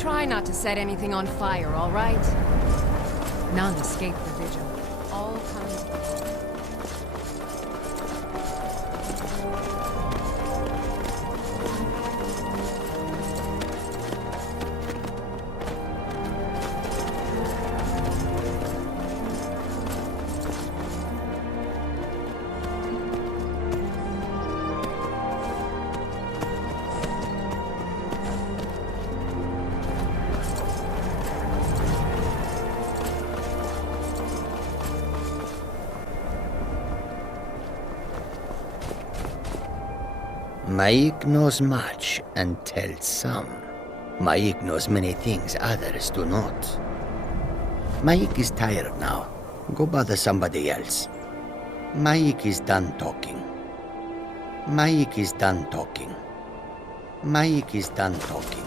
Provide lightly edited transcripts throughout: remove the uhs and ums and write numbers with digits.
Try not to set anything on fire, all right? None escape the vigil. All come... Maik knows much and tells some. Maik knows many things others do not. Maik is tired now. Go bother somebody else. Maik is done talking. Maik is done talking. Maik is done talking.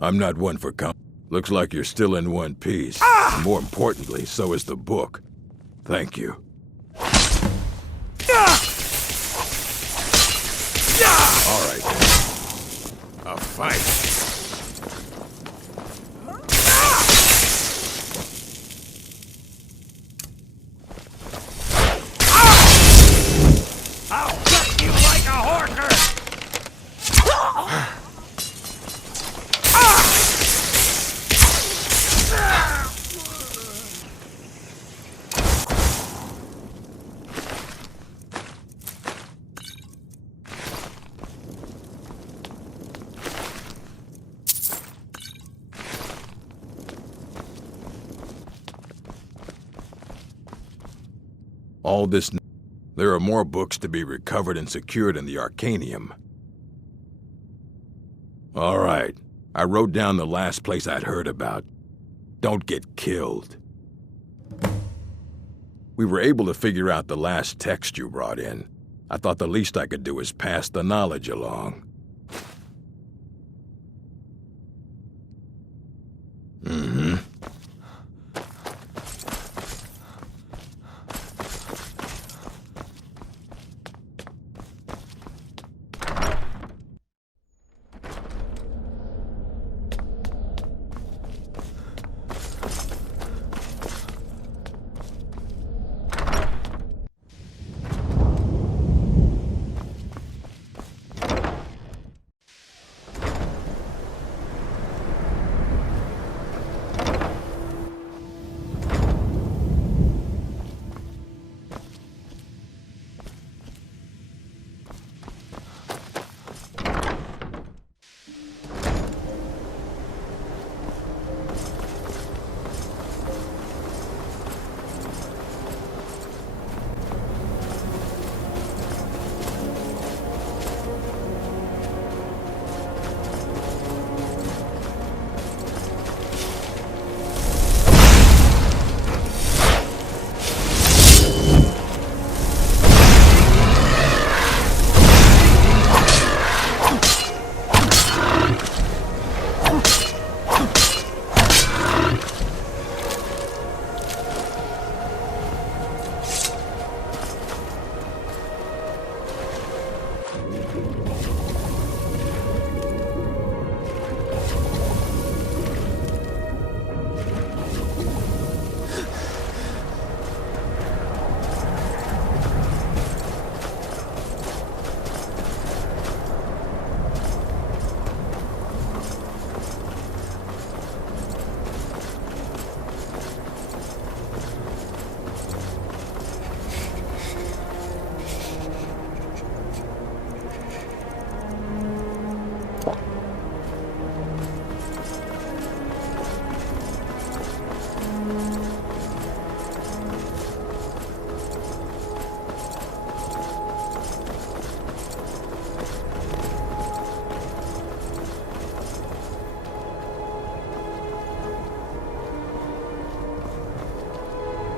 I'm not one for Looks like you're still in one piece. More importantly, so is the book. Thank you. All right. A fight. I'll cut you like a horker! All this... There are more books to be recovered and secured in the Arcanium. All right. I wrote down the last place I'd heard about. Don't get killed. We were able to figure out the last text you brought in. I thought the least I could do is pass the knowledge along. Mm-hmm.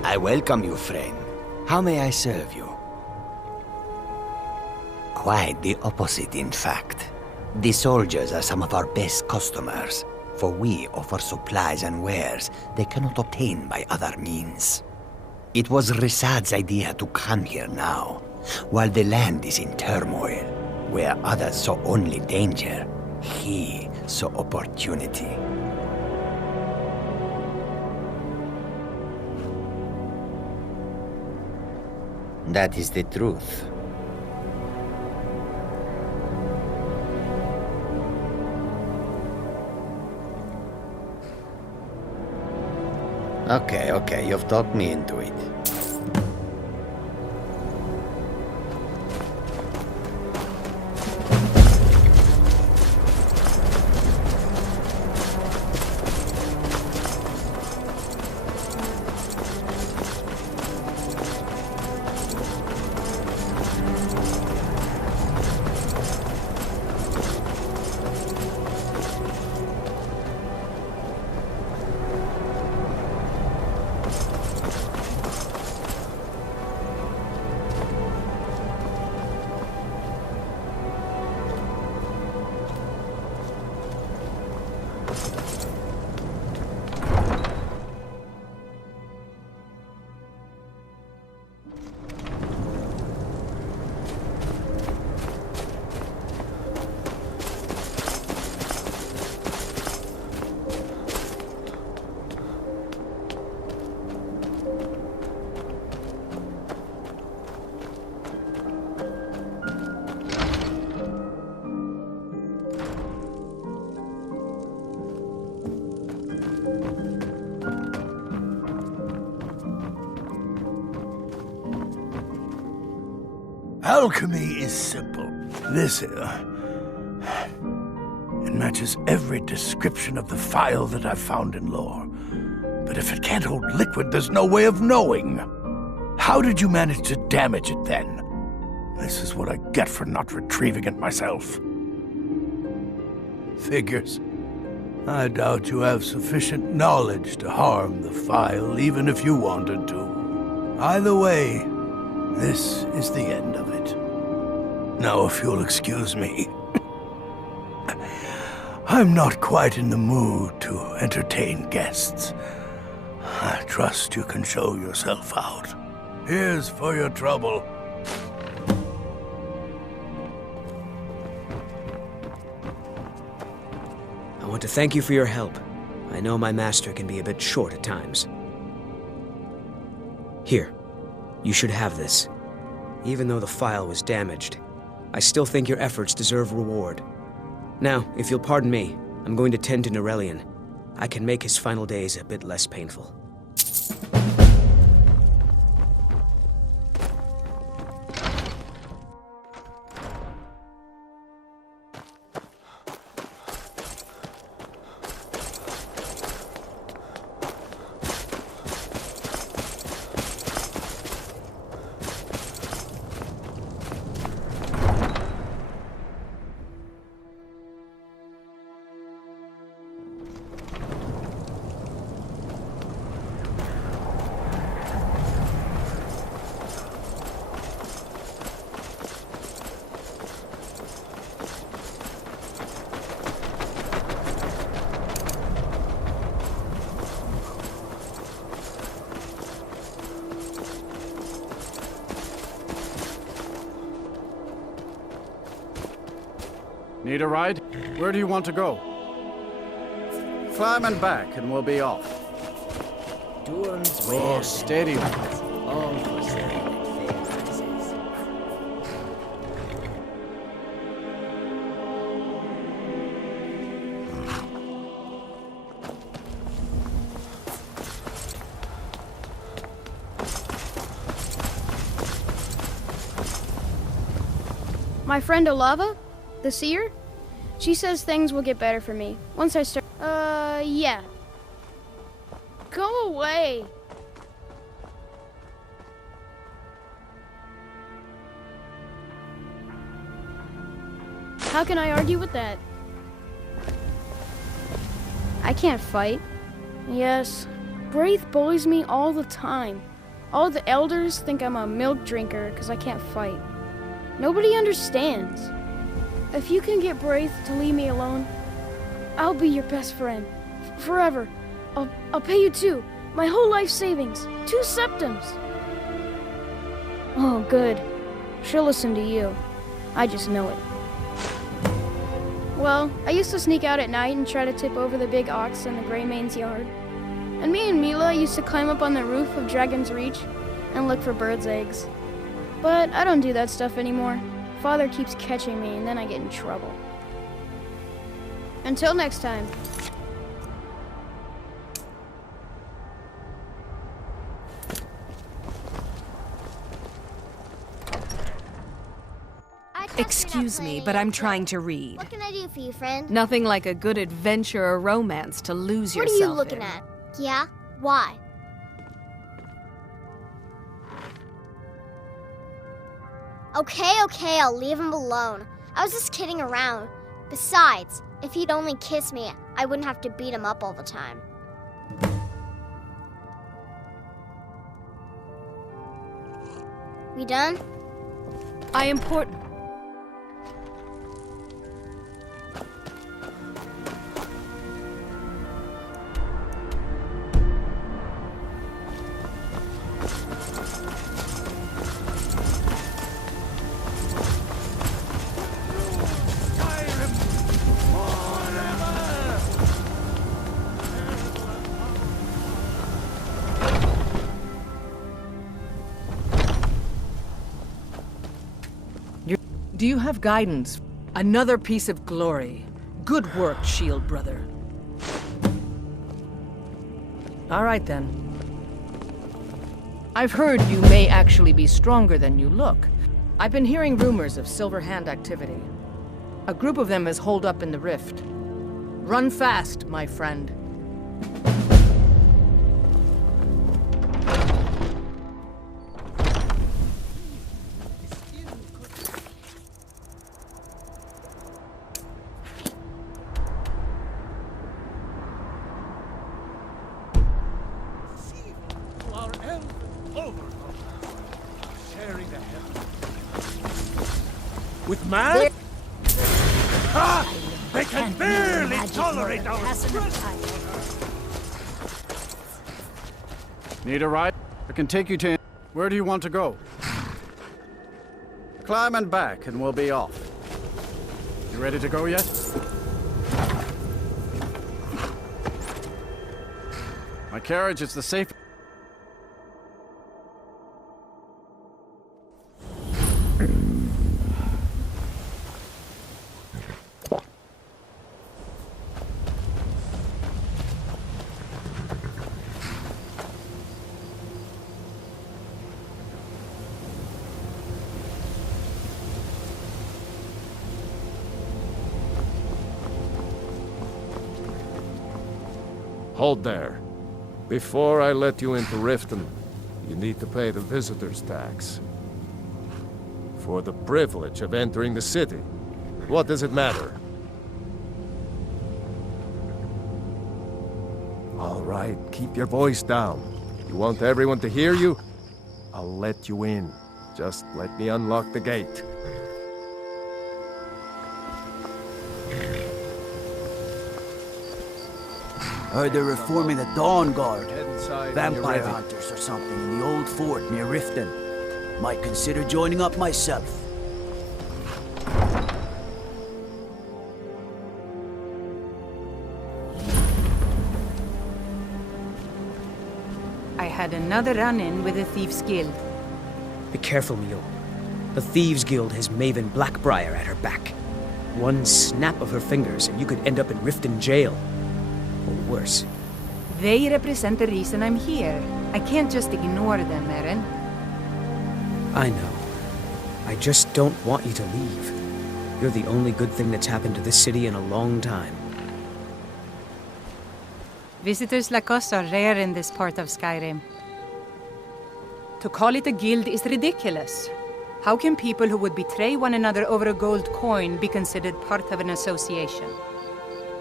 I welcome you, friend. How may I serve you? Quite the opposite, in fact. The soldiers are some of our best customers, for we offer supplies and wares they cannot obtain by other means. It was Risad's idea to come here now, while the land is in turmoil, where others saw only danger, he saw opportunity. That is the truth. Okay, you've talked me into it. Alchemy is simple. This, it matches every description of the file that I've found in lore. But if it can't hold liquid, there's no way of knowing. How did you manage to damage it then? This is what I get for not retrieving it myself. Figures. I doubt you have sufficient knowledge to harm the file, even if you wanted to. Either way, this is the end of it. Now, if you'll excuse me, I'm not quite in the mood to entertain guests. I trust you can show yourself out. Here's for your trouble. I want to thank you for your help. I know my master can be a bit short at times. Here, you should have this. Even though the file was damaged, I still think your efforts deserve reward. Now, if you'll pardon me, I'm going to tend to Norelian. I can make his final days a bit less painful. Need a ride? Where do you want to go? Climb and back, and we'll be off. Oh, steady. My friend Olava, the seer, she says things will get better for me once I start. Yeah. Go away. How can I argue with that? I can't fight. Yes, Braith bullies me all the time. All the elders think I'm a milk drinker because I can't fight. Nobody understands. If you can get Braith to leave me alone, I'll be your best friend. Forever. I'll pay you too. My whole life savings. 2 septims. Oh, good. She'll listen to you. I just know it. Well, I used to sneak out at night and try to tip over the big ox in the Greymane's yard. And me and Mila used to climb up on the roof of Dragon's Reach and look for birds' eggs. But I don't do that stuff anymore. Father keeps catching me, and then I get in trouble. Until next time. Excuse me, but I'm trying to read. What can I do for you, friend? Nothing like a good adventure or romance to lose yourself in. What are you looking at? Yeah? Why? Okay, I'll leave him alone. I was just kidding around. Besides, if he'd only kiss me, I wouldn't have to beat him up all the time. We done? I import... Do you have guidance? Another piece of glory. Good work, Shield Brother. All right, then. I've heard you may actually be stronger than you look. I've been hearing rumors of Silver Hand activity. A group of them is holed up in the rift. Run fast, my friend. With man? Ah! They can barely tolerate our Need a ride? I can take you to... Where do you want to go? Climb and back, and we'll be off. You ready to go yet? My carriage is the safe... Hold there. Before I let you into Riften, you need to pay the visitor's tax. For the privilege of entering the city. What does it matter? All right, keep your voice down. You want everyone to hear you? I'll let you in. Just let me unlock the gate. Heard they're reforming the Dawnguard. Vampire hunters or something in the old fort near Riften. Might consider joining up myself. I had another run-in with the Thieves' Guild. Be careful, Mule. The Thieves' Guild has Maven Blackbriar at her back. One snap of her fingers and you could end up in Riften jail. Or worse. They represent the reason I'm here. I can't just ignore them, Eren. I know. I just don't want you to leave. You're the only good thing that's happened to this city in a long time. Visitors like us are rare in this part of Skyrim. To call it a guild is ridiculous. How can people who would betray one another over a gold coin be considered part of an association?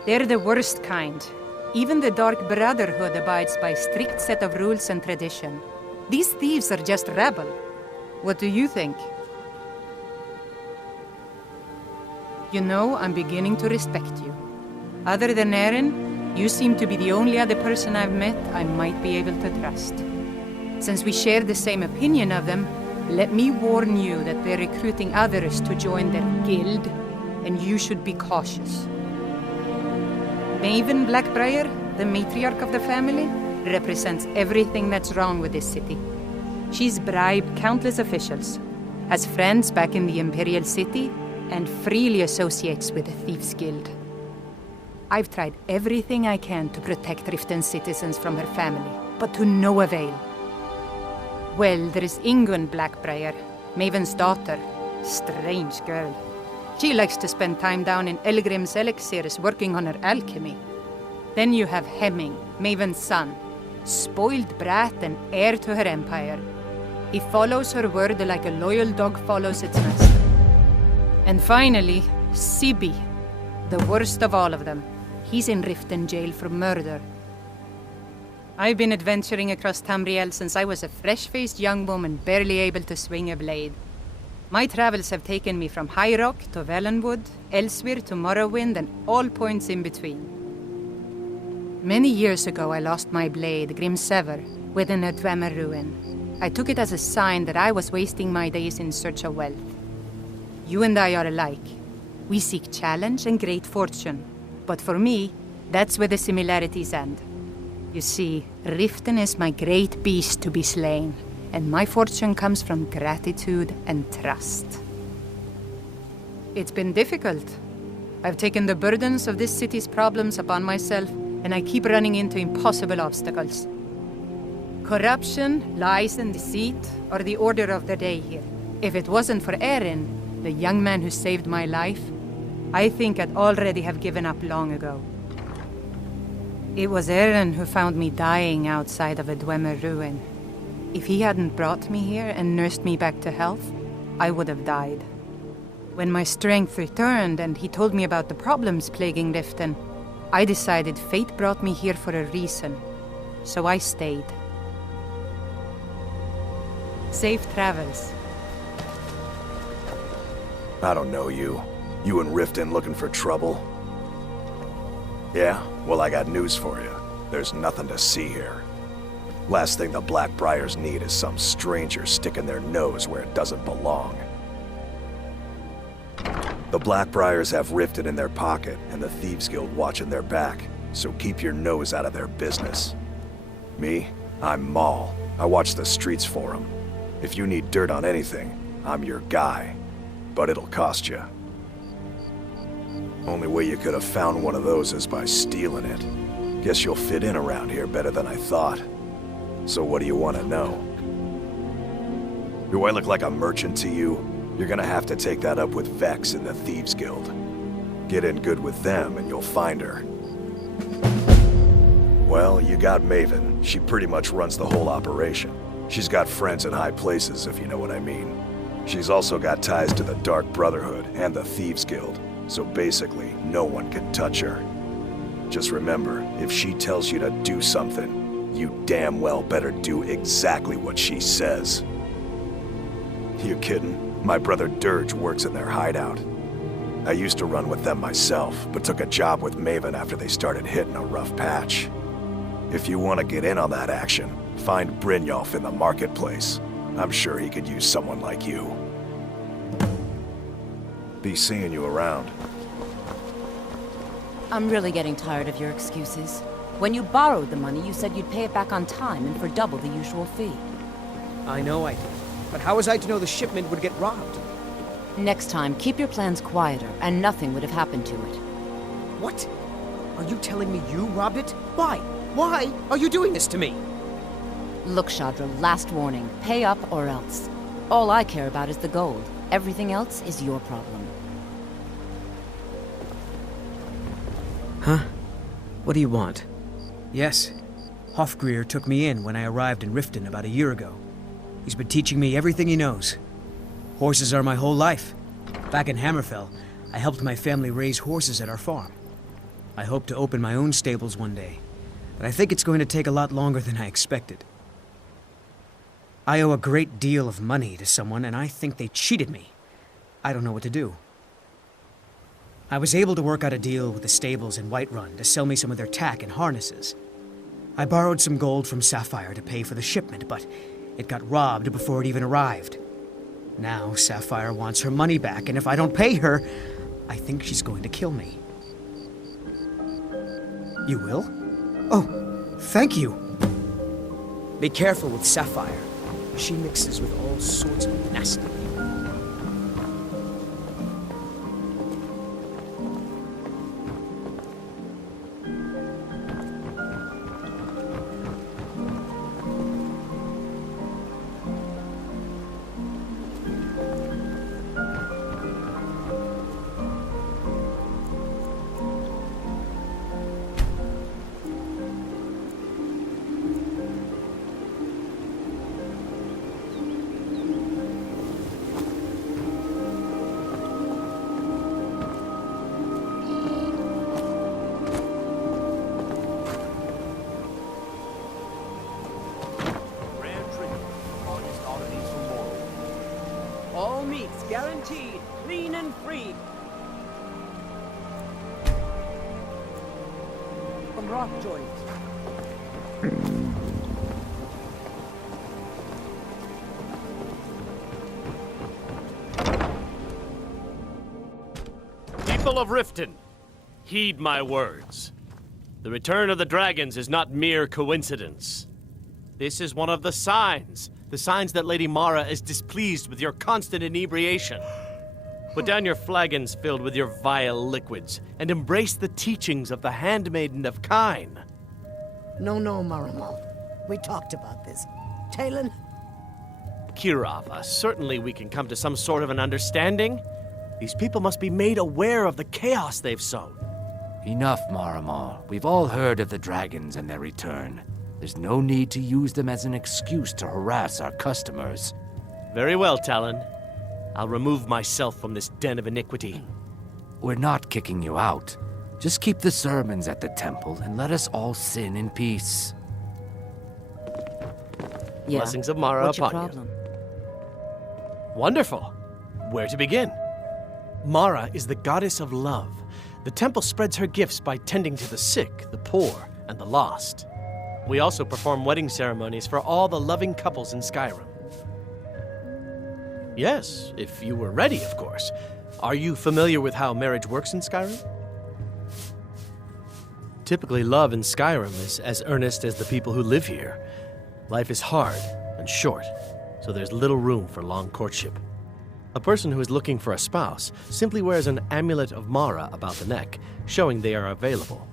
They're the worst kind. Even the Dark Brotherhood abides by a strict set of rules and tradition. These thieves are just rabble. What do you think? You know, I'm beginning to respect you. Other than Eren, you seem to be the only other person I've met I might be able to trust. Since we share the same opinion of them, let me warn you that they're recruiting others to join their guild, and you should be cautious. Maven Blackbriar, the matriarch of the family, represents everything that's wrong with this city. She's bribed countless officials, has friends back in the Imperial City, and freely associates with the Thieves' Guild. I've tried everything I can to protect Riften citizens from her family, but to no avail. Well, there is Ingun Blackbriar, Maven's daughter. Strange girl. She likes to spend time down in Elgrim's elixirs working on her alchemy. Then you have Hemming, Maven's son. Spoiled brat and heir to her empire. He follows her word like a loyal dog follows its master. And finally, Sibi, the worst of all of them. He's in Riften jail for murder. I've been adventuring across Tamriel since I was a fresh-faced young woman barely able to swing a blade. My travels have taken me from High Rock to Valenwood, Elsewhere to Morrowind, and all points in between. Many years ago I lost my blade, Grimsever, within a Dwemer ruin. I took it as a sign that I was wasting my days in search of wealth. You and I are alike. We seek challenge and great fortune. But for me, that's where the similarities end. You see, Riften is my great beast to be slain, and my fortune comes from gratitude and trust. It's been difficult. I've taken the burdens of this city's problems upon myself, and I keep running into impossible obstacles. Corruption, lies, and deceit are the order of the day here. If it wasn't for Eren, the young man who saved my life, I think I'd already have given up long ago. It was Eren who found me dying outside of a Dwemer ruin. If he hadn't brought me here and nursed me back to health, I would have died. When my strength returned and he told me about the problems plaguing Riften, I decided fate brought me here for a reason, so I stayed. Safe travels. I don't know you. You and Riften looking for trouble? Yeah? Well, I got news for you. There's nothing to see here. Last thing the Blackbriars need is some stranger sticking their nose where it doesn't belong. The Blackbriars have Riften in their pocket and the Thieves Guild watching their back, so keep your nose out of their business. Me? I'm Maul. I watch the streets for them. If you need dirt on anything, I'm your guy. But it'll cost you. Only way you could have found one of those is by stealing it. Guess you'll fit in around here better than I thought. So what do you want to know? Do I look like a merchant to you? You're gonna have to take that up with Vex in the Thieves Guild. Get in good with them and you'll find her. Well, you got Maven. She pretty much runs the whole operation. She's got friends in high places, if you know what I mean. She's also got ties to the Dark Brotherhood and the Thieves Guild, so basically, no one can touch her. Just remember, if she tells you to do something, you damn well better do exactly what she says. You kidding? My brother Dirge works in their hideout. I used to run with them myself, but took a job with Maven after they started hitting a rough patch. If you want to get in on that action, find Brynjolf in the marketplace. I'm sure he could use someone like you. Be seeing you around. I'm really getting tired of your excuses. When you borrowed the money, you said you'd pay it back on time and for double the usual fee. I know I did. But how was I to know the shipment would get robbed? Next time, keep your plans quieter, and nothing would have happened to it. What? Are you telling me you robbed it? Why? Why are you doing this to me? Look, Shadra, last warning. Pay up or else. All I care about is the gold. Everything else is your problem. Huh? What do you want? Yes. Hofgrir took me in when I arrived in Riften about a year ago. He's been teaching me everything he knows. Horses are my whole life. Back in Hammerfell, I helped my family raise horses at our farm. I hope to open my own stables one day, but I think it's going to take a lot longer than I expected. I owe a great deal of money to someone, and I think they cheated me. I don't know what to do. I was able to work out a deal with the stables in Whiterun to sell me some of their tack and harnesses. I borrowed some gold from Sapphire to pay for the shipment, but it got robbed before it even arrived. Now Sapphire wants her money back, and if I don't pay her, I think she's going to kill me. You will? Oh, thank you. Be careful with Sapphire. She mixes with all sorts of nasty people. All meats guaranteed, clean and free. From rock joints. People of Riften, heed my words. The return of the dragons is not mere coincidence. This is one of the signs that Lady Mara is displeased with your constant inebriation. Put down your flagons filled with your vile liquids, and embrace the teachings of the Handmaiden of Kyne. No, Maramal. We talked about this. Talon, Kirava, certainly we can come to some sort of an understanding. These people must be made aware of the chaos they've sown. Enough, Maramar. We've all heard of the dragons and their return. There's no need to use them as an excuse to harass our customers. Very well, Talon. I'll remove myself from this den of iniquity. We're not kicking you out. Just keep the sermons at the temple and let us all sin in peace. Yeah. Blessings of Mara What's your upon problem? you. Wonderful. Where to begin? Mara is the goddess of love. The temple spreads her gifts by tending to the sick, the poor, and the lost. We also perform wedding ceremonies for all the loving couples in Skyrim. Yes, if you were ready, of course. Are you familiar with how marriage works in Skyrim? Typically, love in Skyrim is as earnest as the people who live here. Life is hard and short, so there's little room for long courtship. A person who is looking for a spouse simply wears an amulet of Mara about the neck, showing they are available.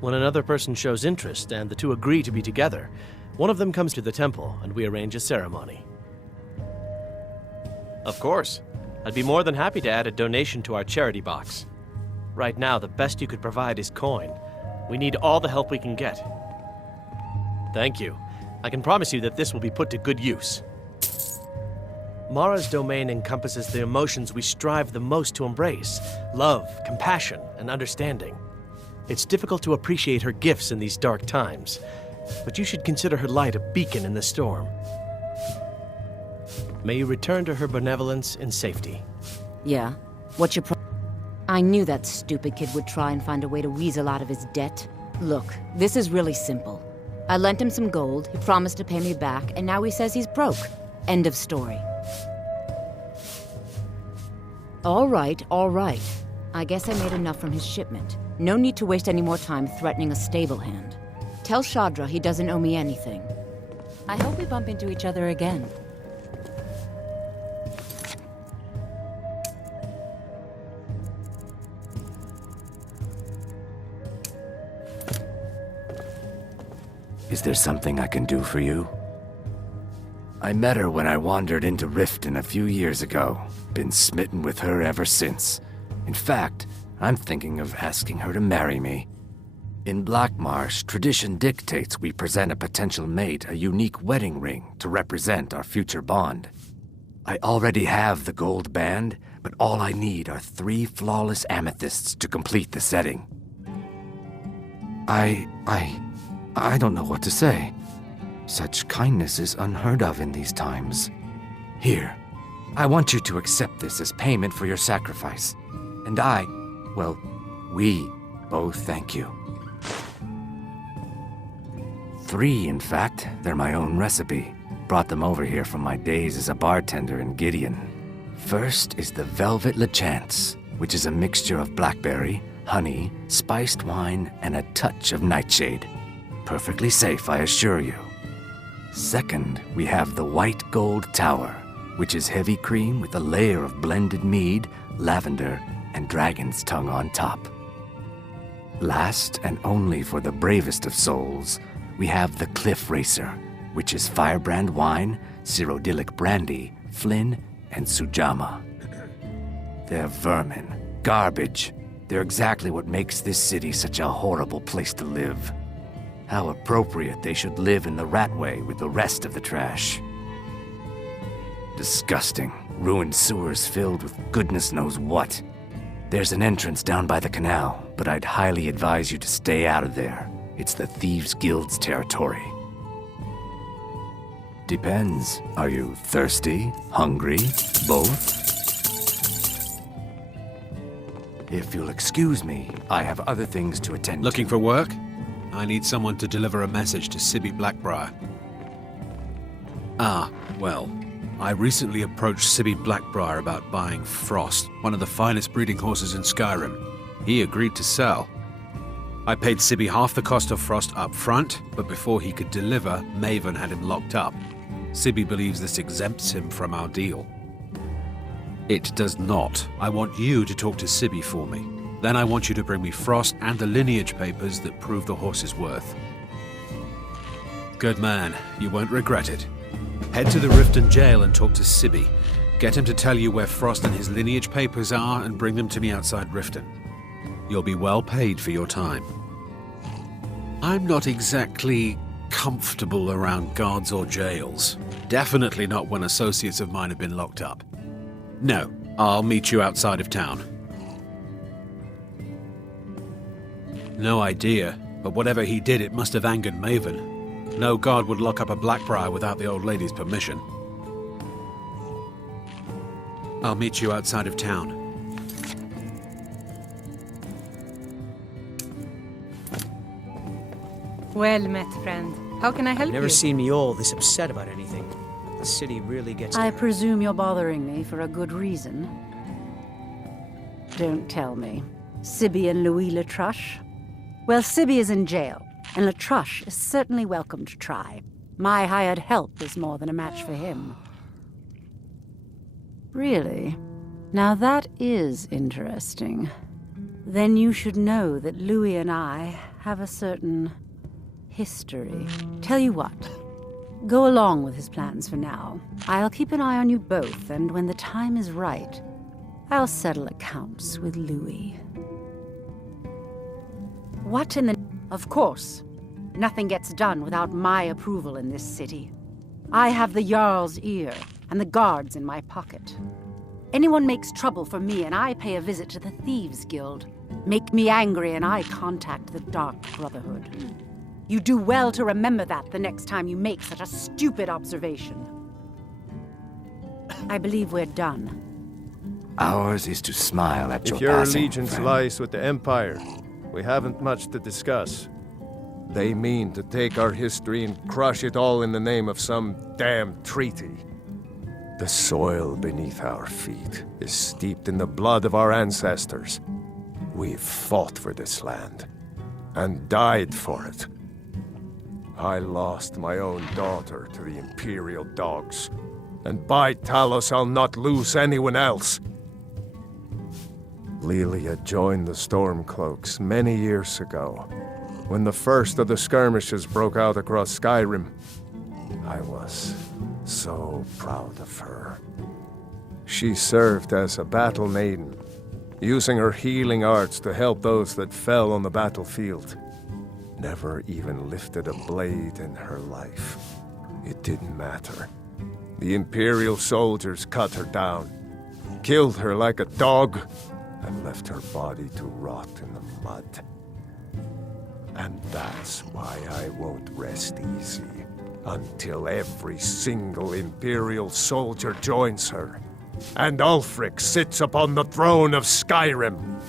When another person shows interest and the two agree to be together, one of them comes to the temple and we arrange a ceremony. Of course, I'd be more than happy to add a donation to our charity box. Right now, the best you could provide is coin. We need all the help we can get. Thank you. I can promise you that this will be put to good use. Mara's domain encompasses the emotions we strive the most to embrace: love, compassion, and understanding. It's difficult to appreciate her gifts in these dark times, but you should consider her light a beacon in the storm. May you return to her benevolence in safety. Yeah? What's your I knew that stupid kid would try and find a way to weasel out of his debt. Look, this is really simple. I lent him some gold, he promised to pay me back, and now he says he's broke. End of story. All right. I guess I made enough from his shipment. No need to waste any more time threatening a stable hand. Tell Shadra he doesn't owe me anything. I hope we bump into each other again. Is there something I can do for you? I met her when I wandered into Riften a few years ago. Been smitten with her ever since. In fact, I'm thinking of asking her to marry me. In Blackmarsh, tradition dictates we present a potential mate a unique wedding ring to represent our future bond. I already have the gold band, but all I need are 3 flawless amethysts to complete the setting. I don't know what to say. Such kindness is unheard of in these times. Here, I want you to accept this as payment for your sacrifice. And we both thank you. 3, in fact. They're my own recipe. Brought them over here from my days as a bartender in Gideon. First is the Velvet Lechance, which is a mixture of blackberry, honey, spiced wine, and a touch of nightshade. Perfectly safe, I assure you. Second, we have the White Gold Tower, which is heavy cream with a layer of blended mead, lavender, and dragon's tongue on top. Last, and only for the bravest of souls, we have the Cliff Racer, which is firebrand wine, Cyrodiilic brandy, Flynn, and Sujama. They're vermin, garbage. They're exactly what makes this city such a horrible place to live. How appropriate they should live in the Ratway with the rest of the trash. Disgusting, ruined sewers filled with goodness knows what. There's an entrance down by the canal, but I'd highly advise you to stay out of there. It's the Thieves' Guild's territory. Depends. Are you thirsty, hungry, both? If you'll excuse me, I have other things to attend to. Looking for work? I need someone to deliver a message to Sibby Blackbriar. Well, I recently approached Sibby Blackbriar about buying Frost, one of the finest breeding horses in Skyrim. He agreed to sell. I paid Sibby half the cost of Frost up front, but before he could deliver, Maven had him locked up. Sibby believes this exempts him from our deal. It does not. I want you to talk to Sibby for me. Then I want you to bring me Frost and the lineage papers that prove the horse's worth. Good man. You won't regret it. Head to the Riften jail and talk to Sibby. Get him to tell you where Frost and his lineage papers are and bring them to me outside Riften. You'll be well paid for your time. I'm not exactly comfortable around guards or jails. Definitely not when associates of mine have been locked up. No, I'll meet you outside of town. No idea, but whatever he did, it must have angered Maven. No guard would lock up a Blackbriar without the old lady's permission. I'll meet you outside of town. Well met, friend. How can I help you? Never seen me all this upset about anything. The city really gets... I presume you're bothering me for a good reason. Don't tell me. Sibby and Louis Latruche? Well, Sibby is in jail, and Latruche is certainly welcome to try. My hired help is more than a match for him. Really? Now that is interesting. Then you should know that Louis and I have a certain history. Tell you what, go along with his plans for now. I'll keep an eye on you both, and when the time is right, I'll settle accounts with Louis. What in the... Of course. Nothing gets done without my approval in this city. I have the Jarl's ear, and the guards in my pocket. Anyone makes trouble for me, and I pay a visit to the Thieves Guild. Make me angry, and I contact the Dark Brotherhood. You do well to remember that the next time you make such a stupid observation. I believe we're done. Ours is to smile at your If your passing, allegiance friend. lies with the Empire, we haven't much to discuss. They mean to take our history and crush it all in the name of some damn treaty. The soil beneath our feet is steeped in the blood of our ancestors. We've fought for this land, and died for it. I lost my own daughter to the Imperial dogs, and by Talos I'll not lose anyone else. Lilia joined the Stormcloaks many years ago, when the first of the skirmishes broke out across Skyrim. I was so proud of her. She served as a battle maiden, using her healing arts to help those that fell on the battlefield. Never even lifted a blade in her life. It didn't matter. The Imperial soldiers cut her down, killed her like a dog, and left her body to rot in the mud. And that's why I won't rest easy until every single Imperial soldier joins her, and Ulfric sits upon the throne of Skyrim.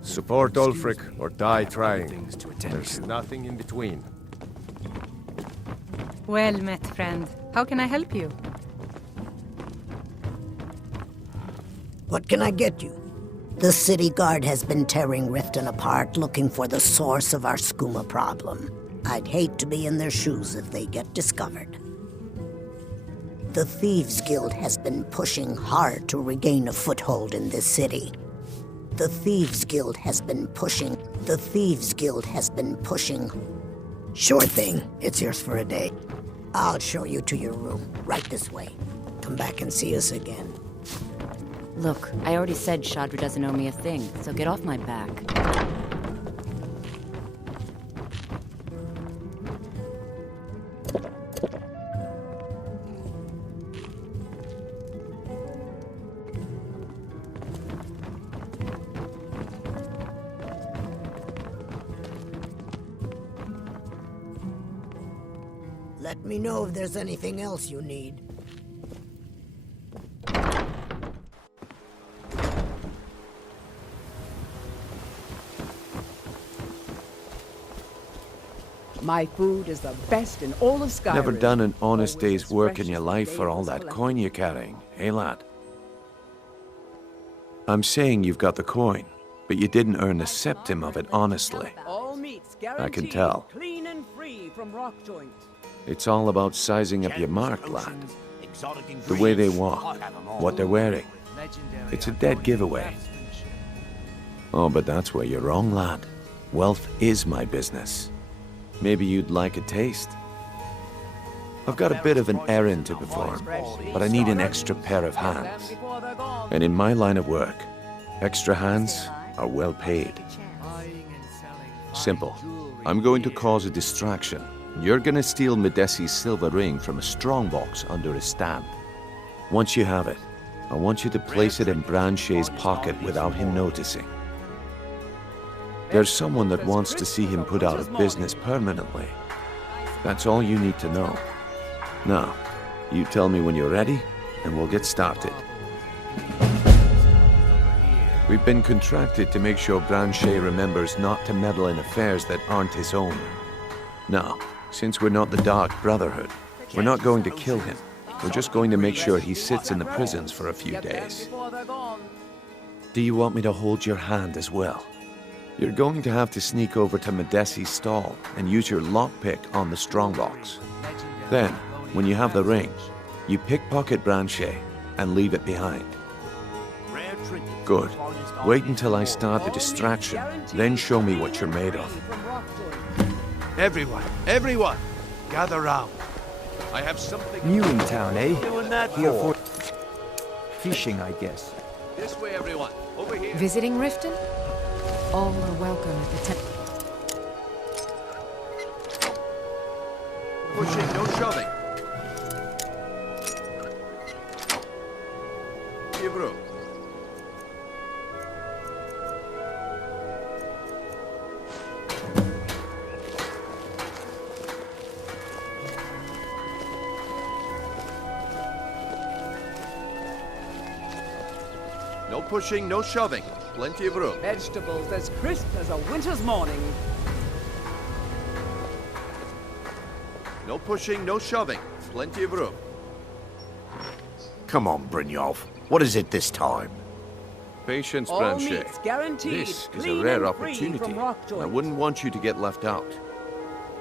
Support Ulfric or die trying. There's nothing in between. Well met, friend. How can I help you? What can I get you? The city guard has been tearing Riften apart, looking for the source of our skooma problem. I'd hate to be in their shoes if they get discovered. The Thieves Guild has been pushing hard to regain a foothold in this city. The Thieves Guild has been pushing. Sure thing. It's yours for a day. I'll show you to your room, right this way. Come back and see us again. Look, I already said Shadra doesn't owe me a thing, so get off my back. Let me know if there's anything else you need. My food is the best in all of Skyrim. Never done an honest day's work in your life for all that coin you're carrying, hey lad? I'm saying you've got the coin, but you didn't earn a septim of it honestly. All meats I can tell. clean and free from rock joint. It's all about sizing up your mark, lad. The way they walk, what they're wearing. It's a dead giveaway. Oh, but that's where you're wrong, lad. Wealth is my business. Maybe you'd like a taste. I've got a bit of an errand to perform, but I need an extra pair of hands. And in my line of work, extra hands are well paid. Simple. I'm going to cause a distraction. You're gonna steal Medesi's silver ring from a strongbox under his stamp. Once you have it, I want you to place it in Branche's pocket without him noticing. There's someone that wants to see him put out of business permanently. That's all you need to know. Now, you tell me when you're ready, and we'll get started. We've been contracted to make sure Branche remembers not to meddle in affairs that aren't his own. Now, since we're not the Dark Brotherhood, we're not going to kill him. We're just going to make sure he sits in the prisons for a few days. Do you want me to hold your hand as well? You're going to have to sneak over to Medesi's stall and use your lockpick on the strongbox. Then, when you have the ring, you pickpocket Branche and leave it behind. Good. Wait until I start the distraction, then show me what you're made of. Everyone, gather round. I have something... New in town, eh? Doing that Here for... fishing, I guess. This way, everyone. Over here. Visiting Riften? All are welcome at the temple. Pushing, no shoving. Give room. No pushing, no shoving. Plenty of room. Vegetables as crisp as a winter's morning. No pushing, no shoving. Plenty of room. Come on, Brynjolf. What is it this time? Patience, All Branche. meats guaranteed, This is clean a rare and free opportunity. from rock joints. I wouldn't want you to get left out.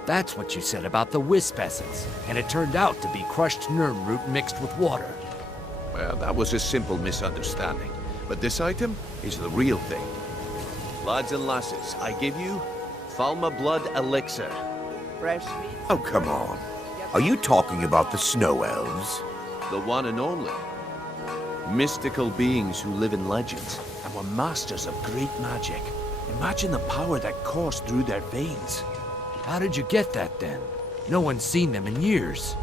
That's what you said about the wisp essence, and it turned out to be crushed nerm root mixed with water. Well, that was a simple misunderstanding. But this item is the real thing. Lads and lasses, I give you Falma Blood Elixir. Fresh meat. Oh, come on. Are you talking about the snow elves? The one and only. Mystical beings who live in legends and were masters of great magic. Imagine the power that coursed through their veins. How did you get that, then? No one's seen them in years.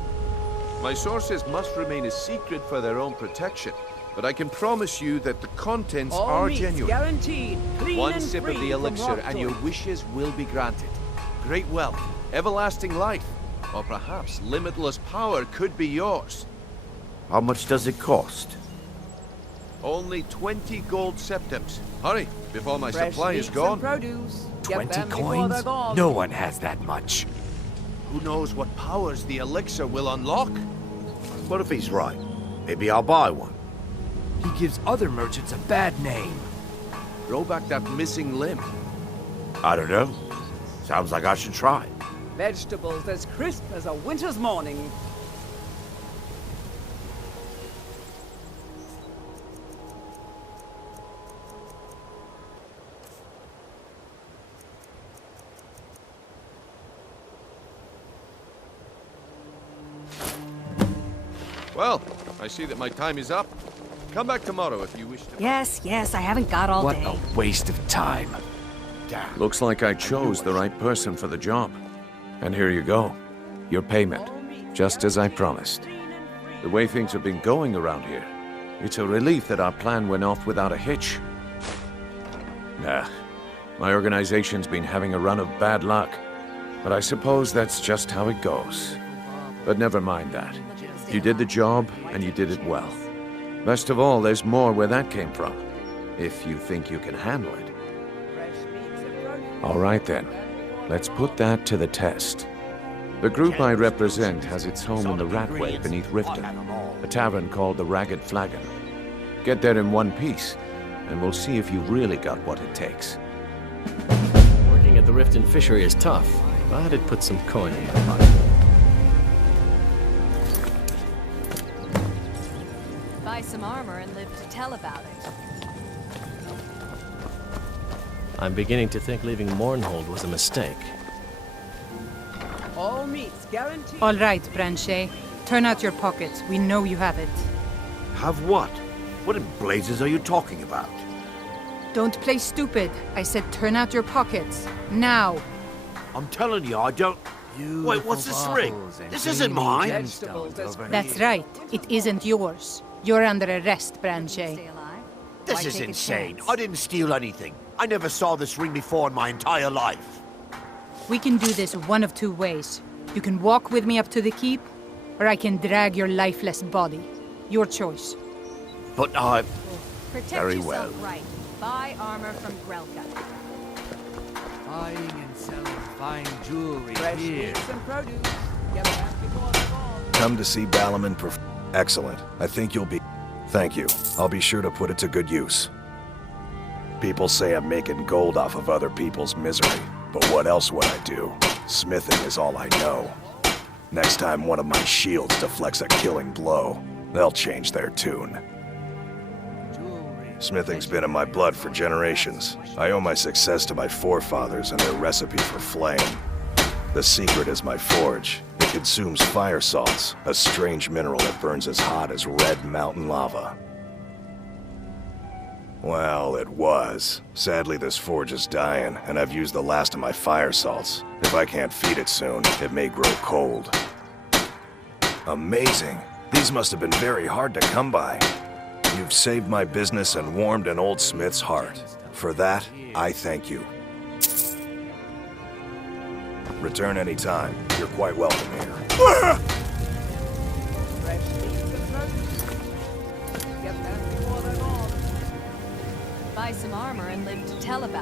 My sources must remain a secret for their own protection, but I can promise you that the contents All are meats genuine. guaranteed, clean One and sip free of the from elixir rock and your joints. wishes will be granted. Great wealth, everlasting life, or perhaps limitless power could be yours. How much does it cost? Only 20 gold septims. Hurry, before my Fresh supply is meats gone. and produce. Get 20 them before coins? they're gone. No one has that much. Who knows what powers the elixir will unlock? What if he's right? Maybe I'll buy one. He gives other merchants a bad name. Throw back that missing limb. I don't know. Sounds like I should try. Vegetables as crisp as a winter's morning. Well, I see that my time is up. Come back tomorrow if you wish to. Yes, I haven't got all What day. a waste of time. Looks like I chose the right person for the job. And here you go. Your payment. Just as I promised. The way things have been going around here, it's a relief that our plan went off without a hitch. Nah, my organization's been having a run of bad luck. But I suppose that's just how it goes. But never mind that. You did the job, and you did it well. Best of all, there's more where that came from. If you think you can handle it. All right then. Let's put that to the test. The group I represent has its home in the Ratway beneath Riften, a tavern called the Ragged Flagon. Get there in one piece, and we'll see if you've really got what it takes. Working at the Riften fishery is tough, but it puts some coin in my pocket. Buy some armor and live to tell about it. I'm beginning to think leaving Mournhold was a mistake. All meats guaranteed. All right, Branche. Turn out your pockets. We know you have it. Have what? What in blazes are you talking about? Don't play stupid. I said turn out your pockets. Now. I'm telling you, I don't... Wait, what's this ring? This isn't mine. That's right. It isn't yours. You're under arrest, Branche. This is insane. I didn't steal anything. I never saw this ring before in my entire life. We can do this one of two ways. You can walk with me up to the keep, or I can drag your lifeless body. Your choice. But I... Protect Very yourself well. right. Buy armor from Grelka. Buying and selling fine jewelry Fresh here. meats and produce. Get back before the fall. Come to see Balaman Excellent. I think you'll be... Thank you. I'll be sure to put it to good use. People say I'm making gold off of other people's misery, but what else would I do? Smithing is all I know. Next time one of my shields deflects a killing blow, they'll change their tune. Smithing's been in my blood for generations. I owe my success to my forefathers and their recipe for flame. The secret is my forge. It consumes fire salts, a strange mineral that burns as hot as red mountain lava. Well, it was. Sadly, this forge is dying, and I've used the last of my fire salts. If I can't feed it soon, it may grow cold. Amazing. These must have been very hard to come by. You've saved my business and warmed an old smith's heart. For that, I thank you. Return any time. You're quite welcome here. Fresh meats and produce. Get back before the fall. Buy some armor and live to tell about it.